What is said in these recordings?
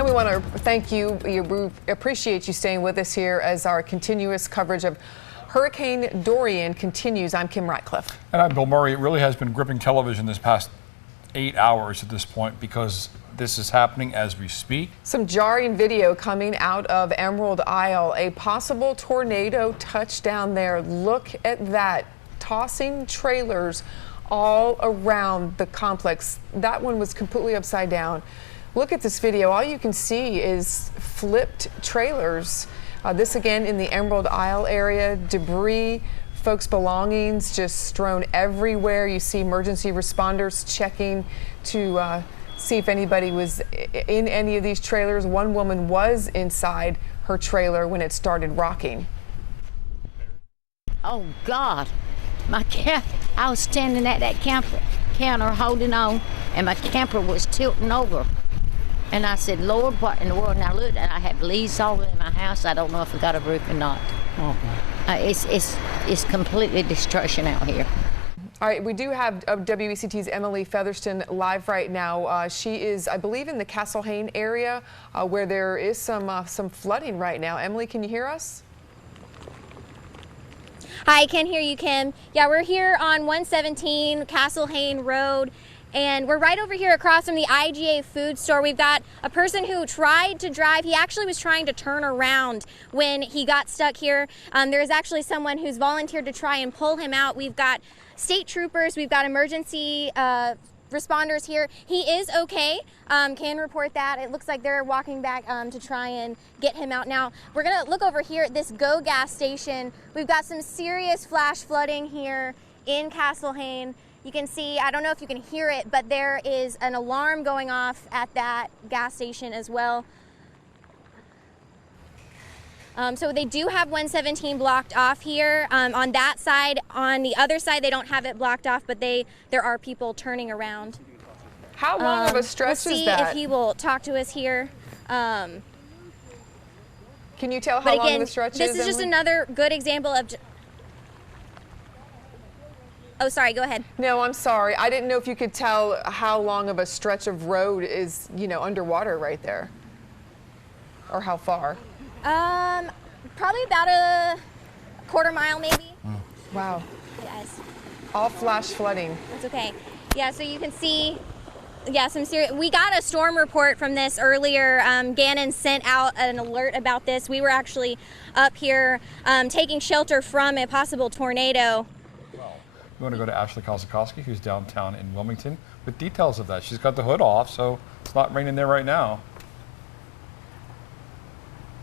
And we want to thank you. We appreciate you staying with us here as our continuous coverage of Hurricane Dorian continues. I'm Kim Ratcliffe. And I'm Bill Murray. It really has been gripping television this past 8 hours at this point because this is happening as we speak. Some jarring video coming out of Emerald Isle. A possible tornado touchdown there. Look at that. Tossing trailers all around the complex. That one was completely upside down. Look at this video. All you can see is flipped trailers. This again in the Emerald Isle area. Debris, folks' belongings just strewn everywhere. You see emergency responders checking to see if anybody was in any of these trailers. One woman was inside her trailer when it started rocking. Oh God, I was standing at that counter holding on, and my camper was tilting over. And I said, Lord, what in the world? And I looked, and I had leaves all in my house. I don't know if I got a roof or not. It's completely destruction out here. All right, we do have WECT's Emily Featherston live right now. She is, I believe, in the Castlehane area where there is some flooding right now. Emily, can you hear us? Hi, I can hear you, Kim. Yeah, we're here on 117 Castlehane Road. And we're right over here across from the IGA food store. We've got a person who tried to drive. He actually was trying to turn around when he got stuck here. There is actually someone who's volunteered to try and pull him out. We've got state troopers. We've got emergency responders here. He is okay. Can report that. It looks like they're walking back to try and get him out. Now, we're going to look over here at this Go gas station. We've got some serious flash flooding here in Castlehane. You can see, I don't know if you can hear it, but there is an alarm going off at that gas station as well. So they do have 117 blocked off here on that side. On the other side, they don't have it blocked off, but there are people turning around. How long of a stretch is that? We'll see if he will talk to us here. Can you tell how long of a stretch this is just another good example of... Oh, sorry, go ahead. No, I'm sorry. I didn't know if you could tell how long of a stretch of road is, underwater right there. Or how far? Probably about a quarter mile, maybe. Wow. Yes. All flash flooding. That's okay. Yeah, so you can see, some serious... We got a storm report from this earlier. Gannon sent out an alert about this. We were actually up here taking shelter from a possible tornado. We want to go to Ashley Kozakowski, who's downtown in Wilmington, with details of that. She's got the hood off, so it's not raining there right now.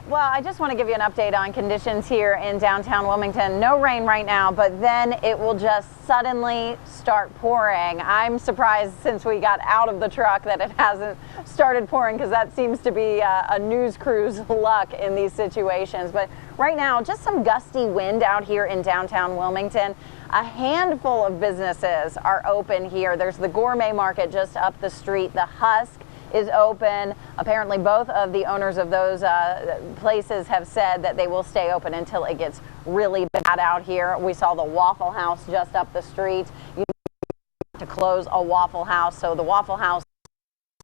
Well, I just want to give you an update on conditions here in downtown Wilmington. No rain right now, but then it will just suddenly start pouring. I'm surprised since we got out of the truck that it hasn't started pouring, because that seems to be a news crew's luck in these situations. But right now, just some gusty wind out here in downtown Wilmington. A handful of businesses are open here. There's the Gourmet Market just up the street. The Husk is open. Apparently both of the owners of those places have said that they will stay open until it gets really bad out here. We saw the Waffle House just up the street. You need to close a Waffle House, so the Waffle House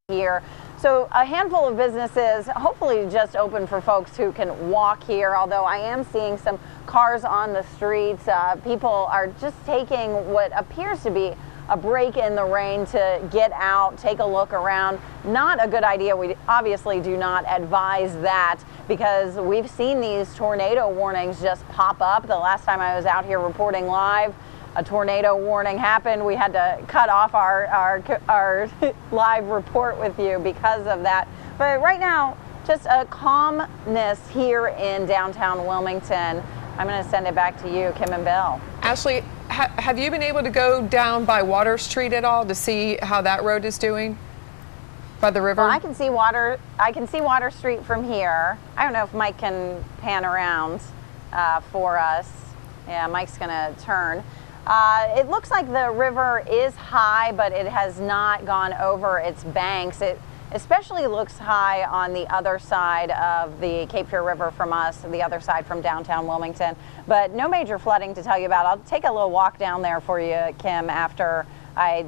here. So a handful of businesses hopefully just open for folks who can walk here, although I am seeing some cars on the streets. People are just taking what appears to be a break in the rain to get out, take a look around. Not a good idea. We obviously do not advise that, because we've seen these tornado warnings just pop up. The last time I was out here reporting live, a tornado warning happened. We had to cut off our live report with you because of that. But right now, just a calmness here in downtown Wilmington. I'm going to send it back to you, Kim and Bill. Ashley, have you been able to go down by Water Street at all to see how that road is doing? By the river? Well, I can see Water Street from here. I don't know if Mike can pan around for us. Yeah, Mike's going to turn. It looks like the river is high, but it has not gone over its banks. It especially looks high on the other side of the Cape Fear River from us, the other side from downtown Wilmington. But no major flooding to tell you about. I'll take a little walk down there for you, Kim, after I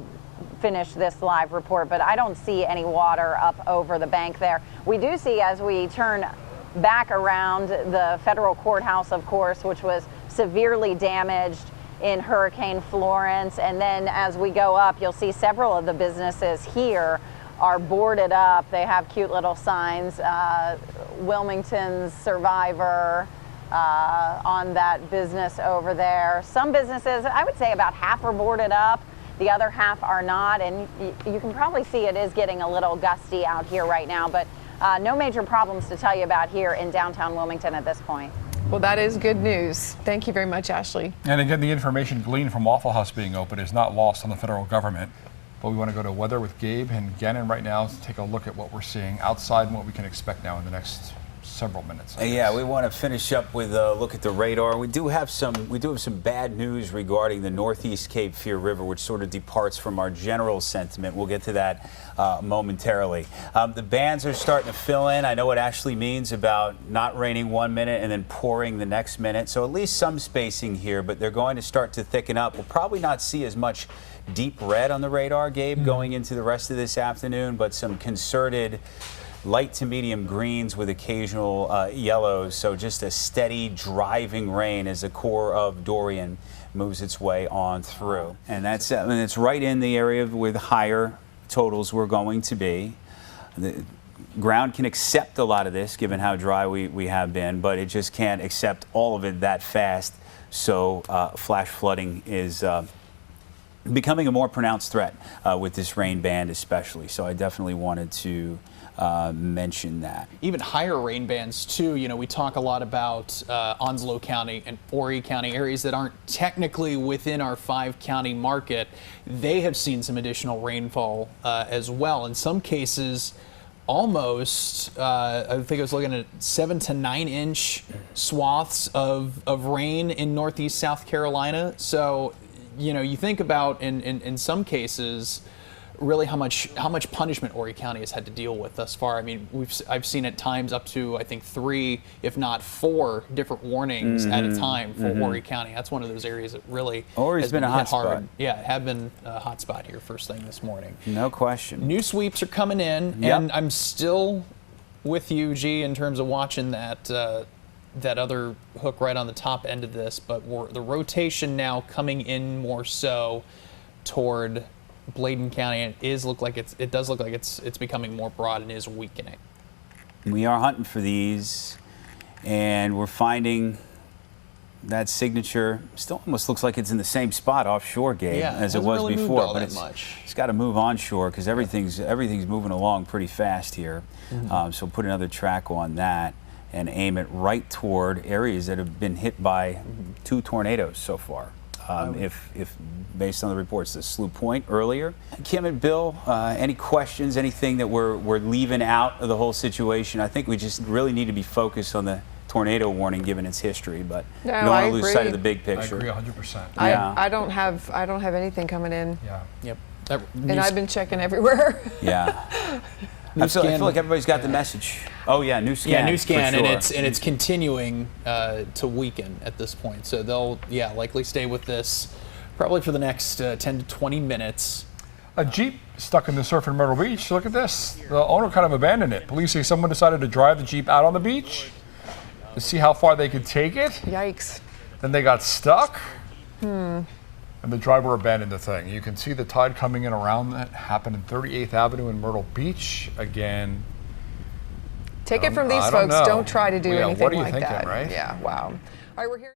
finish this live report, but I don't see any water up over the bank there. We do see, as we turn back around, the federal courthouse, of course, which was severely damaged in Hurricane Florence. And then as we go up, you'll see several of the businesses here are boarded up. They have cute little signs, Wilmington's survivor, on that business over there. Some businesses, I would say about half are boarded up, the other half are not, and you can probably see it is getting a little gusty out here right now, but no major problems to tell you about here in downtown Wilmington at this point. Well, that is good news. Thank you very much, Ashley. And again, the information gleaned from Waffle House being open is not lost on the federal government. But we want to go to weather with Gabe and Gannon right now to take a look at what we're seeing outside and what we can expect now in the next several minutes. Yeah, we want to finish up with a look at the radar. We do have some bad news regarding the Northeast Cape Fear River, which sort of departs from our general sentiment. We'll get to that momentarily. The bands are starting to fill in. I know what Ashley means about not raining 1 minute and then pouring the next minute. So at least some spacing here, but they're going to start to thicken up. We'll probably not see as much deep red on the radar, Gabe, going into the rest of this afternoon, but some concerted light to medium greens with occasional yellows. So just a steady driving rain as the core of Dorian moves its way on through. And that's and it's right in the area with higher totals we're going to be. The ground can accept a lot of this given how dry we have been, but it just can't accept all of it that fast. So flash flooding is becoming a more pronounced threat with this rain band especially. So I definitely wanted to mention that. Even higher rain bands too. You know, we talk a lot about Onslow County and Horry County, areas that aren't technically within our 5-county market. They have seen some additional rainfall as well. In some cases, almost, I think I was looking at 7 to 9 inch swaths of rain in Northeast South Carolina. So, you know, you think about in some cases, really how much punishment Horry County has had to deal with thus far. I mean, I've seen at times up to, I think, 3, if not 4 different warnings at a time for Horry County. That's one of those areas that really Horry's been a hot spot. Yeah, have been a hot spot here first thing this morning. No question. New sweeps are coming in, and I'm still with you, G, in terms of watching that that other hook right on the top end of this, but the rotation now coming in more so toward Bladen County, and it does look like it's becoming more broad and is weakening. We are hunting for these, and we're finding that signature still almost looks like it's in the same spot offshore, Gabe, as it was really before. But it's got to move onshore because everything's moving along pretty fast here. So put another track on that and aim it right toward areas that have been hit by 2 tornadoes so far. If based on the reports, the Slough Point earlier. Kim and Bill, any questions, anything that we're leaving out of the whole situation? I think we just really need to be focused on the tornado warning given its history, but No, you don't want I to lose agree. sight of the big picture. I agree 100%. Yeah. I don't have anything coming in, Yeah. Yep. and I've been checking everywhere. Yeah. I feel like everybody's got the message. Oh yeah, new scan. Yeah, new scan, for sure. and it's continuing to weaken at this point. So they'll likely stay with this probably for the next 10 to 20 minutes. A Jeep stuck in the surf in Myrtle Beach. Look at this. The owner kind of abandoned it. Police say someone decided to drive the Jeep out on the beach to see how far they could take it. Yikes. Then they got stuck. And the driver abandoned the thing. You can see the tide coming in around that. Happened in 38th Avenue in Myrtle Beach. Again, Take it from these I don't folks. know. Don't try to do Yeah, anything what are you like thinking, that. right? Yeah, wow. All right, we're here.